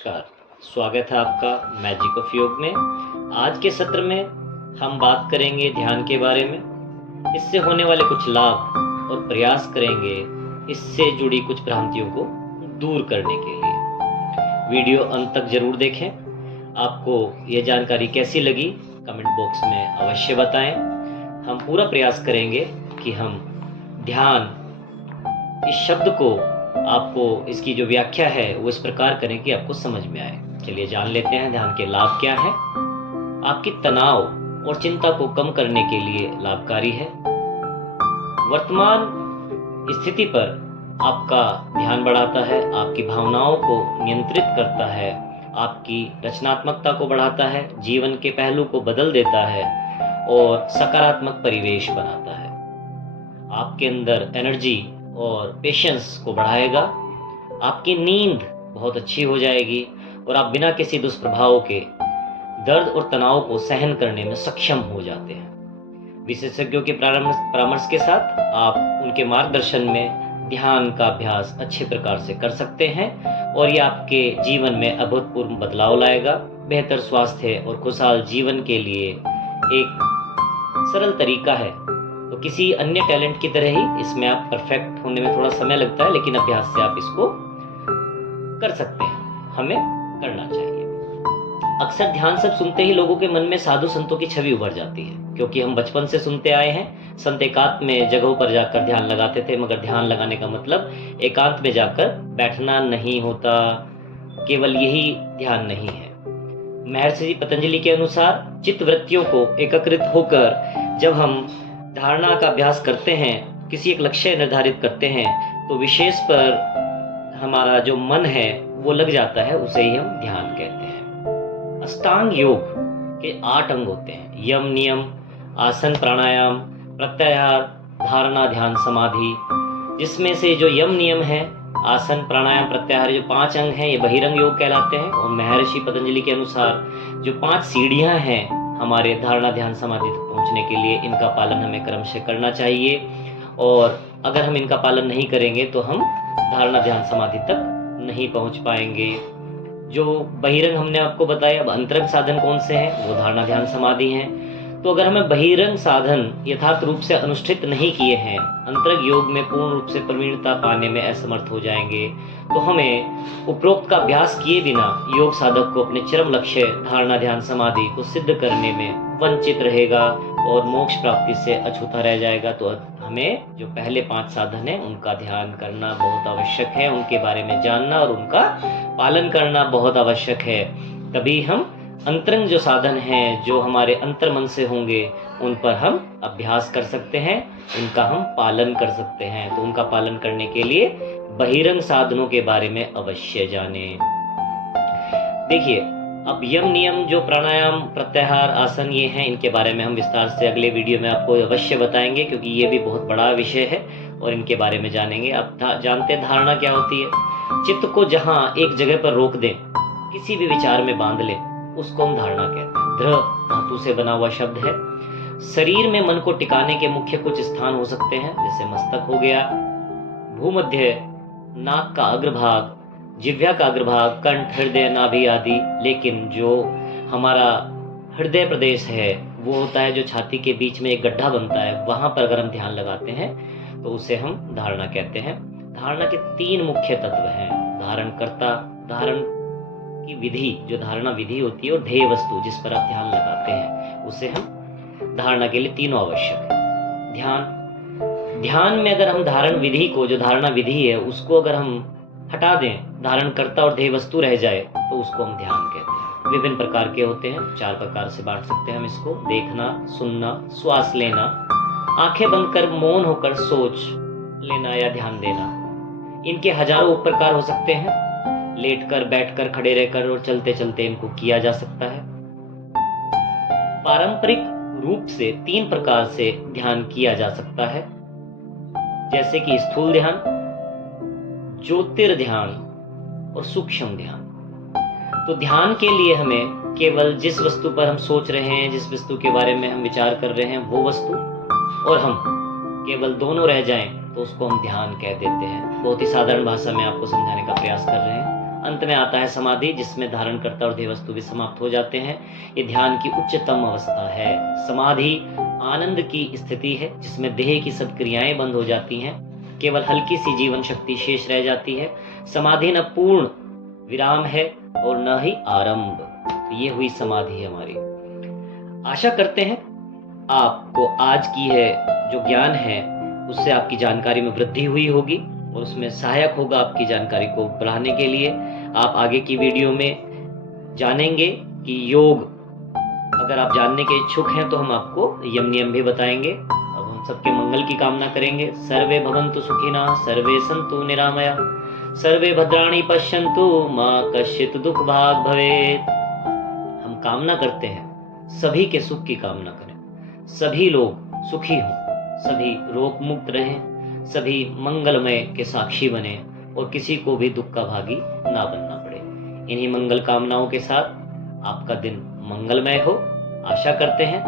नमस्कार, स्वागत है आपका मैजिक ऑफ योग में। आज के सत्र में हम बात करेंगे ध्यान के बारे में, इससे होने वाले कुछ लाभ और प्रयास करेंगे इससे जुड़ी कुछ भ्रांतियों को दूर करने के लिए। वीडियो अंत तक जरूर देखें। आपको ये जानकारी कैसी लगी कमेंट बॉक्स में अवश्य बताएं। हम पूरा प्रयास करेंगे कि हम ध्यान इस शब्द को आपको इसकी जो व्याख्या है वो इस प्रकार करें कि आपको समझ में आए। चलिए जान लेते हैं ध्यान के लाभ क्या हैं। आपकी तनाव और चिंता को कम करने के लिए लाभकारी है। वर्तमान स्थिति पर आपका ध्यान बढ़ाता है, आपकी भावनाओं को नियंत्रित करता है, आपकी रचनात्मकता को बढ़ाता है, जीवन के पहलू को बदल देता है और सकारात्मक परिवेश बनाता है। आपके अंदर एनर्जी और पेशेंस को बढ़ाएगा। आपकी नींद बहुत अच्छी हो जाएगी और आप बिना किसी दुष्प्रभाव के दर्द और तनाव को सहन करने में सक्षम हो जाते हैं। विशेषज्ञों के परामर्श के साथ आप उनके मार्गदर्शन में ध्यान का अभ्यास अच्छे प्रकार से कर सकते हैं और ये आपके जीवन में अभूतपूर्व बदलाव लाएगा। बेहतर स्वास्थ्य और खुशहाल जीवन के लिए एक सरल तरीका है। तो किसी अन्य टैलेंट की तरह ही इसमें आप परफेक्ट होने में थोड़ा समय लगता है, लेकिन अभ्यास से आप इसको कर सकते हैं। हमें करना चाहिए। अक्सर ध्यान शब्द सुनते ही लोगों के मन में साधु संतों की छवि उभर जाती है, क्योंकि हम बचपन से सुनते आए हैं। संत एकांत में जगहों पर जाकर ध्यान लगाते थे, मगर ध्यान लगाने का मतलब एकांत में जाकर बैठना नहीं होता। केवल यही ध्यान नहीं है। महर्षि पतंजलि के अनुसार चित्त वृत्तियों को एकीकृत होकर जब हम धारणा का अभ्यास करते हैं, किसी एक लक्ष्य निर्धारित करते हैं, तो विशेष पर हमारा जो मन है वो लग जाता है, उसे ही हम ध्यान कहते हैं। अष्टांग योग के 8 अंग होते हैं: यम, नियम, आसन, प्राणायाम, प्रत्याहार, धारणा, ध्यान, समाधि। जिसमें से जो यम नियम है, आसन, प्राणायाम, प्रत्याहार, जो 5 अंग हैं, ये बहिरंग योग कहलाते हैं। और महर्षि पतंजलि के अनुसार जो 5 सीढ़ियां हैं हमारे धारणा, ध्यान, समाधि तक पहुंचने के लिए, इनका पालन हमें क्रमशः करना चाहिए। और अगर हम इनका पालन नहीं करेंगे तो हम धारणा, ध्यान, समाधि तक नहीं पहुंच पाएंगे। जो बहिरंग हमने आपको बताया, अब अंतरंग साधन कौन से हैं? वो धारणा, ध्यान, समाधि हैं। तो अगर हमें बहिरंग साधन यथार्थ रूप से अनुष्ठित नहीं किए हैं, अंतरंग योग में पूर्ण रूप से प्रवीणता पाने में असमर्थ हो जाएंगे, तो हमें उपरोक्त का अभ्यास किए बिना योग साधक को अपने चरम लक्ष्य धारणा, ध्यान, समाधि को सिद्ध करने में वंचित रहेगा और मोक्ष प्राप्ति से अछूता रह जाएगा। तो हमें जो पहले 5 साधन हैं उनका ध्यान करना बहुत आवश्यक है, उनके बारे में जानना और उनका पालन करना बहुत आवश्यक है। तभी हम अंतरंग जो साधन हैं, जो हमारे अंतर मन से होंगे, उन पर हम अभ्यास कर सकते हैं, उनका हम पालन कर सकते हैं। तो उनका पालन करने के लिए बहिरंग साधनों के बारे में अवश्य जानें। देखिए, अब यम नियम जो प्राणायाम, प्रत्याहार, आसन ये हैं, इनके बारे में हम विस्तार से अगले वीडियो में आपको अवश्य बताएंगे, क्योंकि ये भी बहुत बड़ा विषय है और इनके बारे में जानेंगे। अब जानते हैं धारणा क्या होती है। चित्त को जहाँ एक जगह पर रोक दें, किसी भी विचार में बांध लें, उसको हम धारणा कहते हैं। ध्र धातु से बना हुआ शब्द है। शरीर में मन को टिकाने के मुख्य कुछ स्थान हो सकते हैं, जैसे मस्तक हो गया, भूमध्य, नाक का अग्रभाग, जिह्वा का अग्रभाग, कंठ, हृदय, नाभि आदि। लेकिन जो हमारा हृदय प्रदेश है वो होता है जो छाती के बीच में एक गड्ढा बनता है, वहां पर अगर हम ध्यान लगाते हैं तो उसे हम धारणा कहते हैं। धारणा के 3 मुख्य तत्व हैं: धारण कर्ता, धारण की विधि जो धारणा विधि होती है, और ध्येय वस्तु जिस पर आप ध्यान लगाते हैं, उसे हम धारणा के लिए तीनों आवश्यक है। ध्यान में अगर हम धारण विधि को, जो धारणा विधि है, उसको अगर हम हटा दें, धारण कर्ता और ध्येय वस्तु रह जाए, तो उसको हम ध्यान कहते हैं। विभिन्न प्रकार के होते हैं, 4 प्रकार से बांट सकते हैं हम इसको: देखना, सुनना, श्वास लेना, आंखें बंद कर मौन होकर सोच लेना या ध्यान देना। इनके हजारों उप प्रकार हो सकते हैं। लेटकर, बैठकर, खड़े रहकर और चलते चलते इनको किया जा सकता है। पारंपरिक रूप से 3 प्रकार से ध्यान किया जा सकता है, जैसे कि स्थूल ध्यान, ज्योतिर्ध्यान और सूक्ष्म ध्यान। तो ध्यान के लिए हमें केवल जिस वस्तु पर हम सोच रहे हैं, जिस वस्तु के बारे में हम विचार कर रहे हैं, वो वस्तु और हम केवल दोनों रह जाएं, तो उसको हम ध्यान कह देते हैं। बहुत ही साधारण भाषा में आपको समझाने का प्रयास कर रहे हैं। अंत में आता है समाधि, जिसमें धारणकर्ता और ध्येय वस्तु भी समाप्त हो जाते हैं। ये ध्यान की उच्चतम अवस्था है। समाधि आनंद की स्थिति है जिसमें देह की सब क्रियाएं बंद हो जाती हैं, केवल हल्की सी जीवन शक्ति शेष रह जाती है। समाधि न पूर्ण विराम है और न ही आरंभ। ये हुई समाधि हमारी। आशा करते हैं आपको आज की जो ज्ञान है उससे आपकी जानकारी में वृद्धि हुई होगी और उसमें सहायक होगा आपकी जानकारी को बढ़ाने के लिए। आप आगे की वीडियो में जानेंगे कि योग अगर आप जानने के इच्छुक हैं तो हम आपको यम नियम भी बताएंगे। अब हम सबके मंगल की कामना करेंगे। सर्वे भवन्तु सुखिनः, सर्वे सन्तु निरामया, सर्वे भद्राणि पश्यन्तु मा कश्चित् दुःख भाग् भवेत्। हम कामना करते हैं सभी के सुख की कामना करें, सभी लोग सुखी हों, सभी रोग मुक्त रहें, सभी मंगलमय के साक्षी बने और किसी को भी दुख का भागी ना बनना पड़े। इन्हीं मंगल कामनाओं के साथ आपका दिन मंगलमय हो। आशा करते हैं